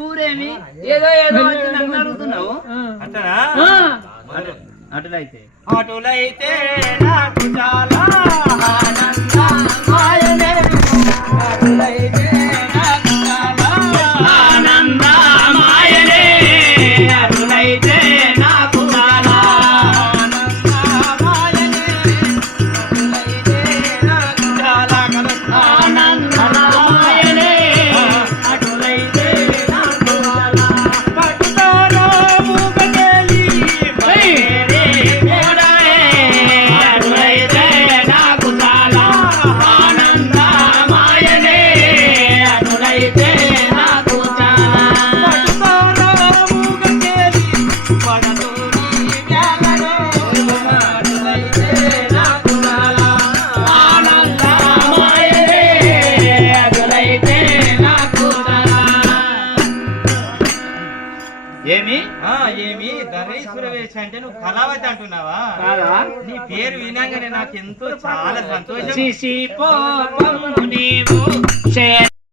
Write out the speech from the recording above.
ఊరేమి? ఏదో ఏదో వచ్చి నన్ను అడుగుతున్నావు? అటులైతే. అటులైతే నాకు చాలా ఏమి? ఆ, ఏమి? ధరేశ్వర వేష అంటే నువ్వు కళావతి అంటున్నావా? నీ పేరు వినంగానే నాకు ఎంతో చాలా సంతోషం.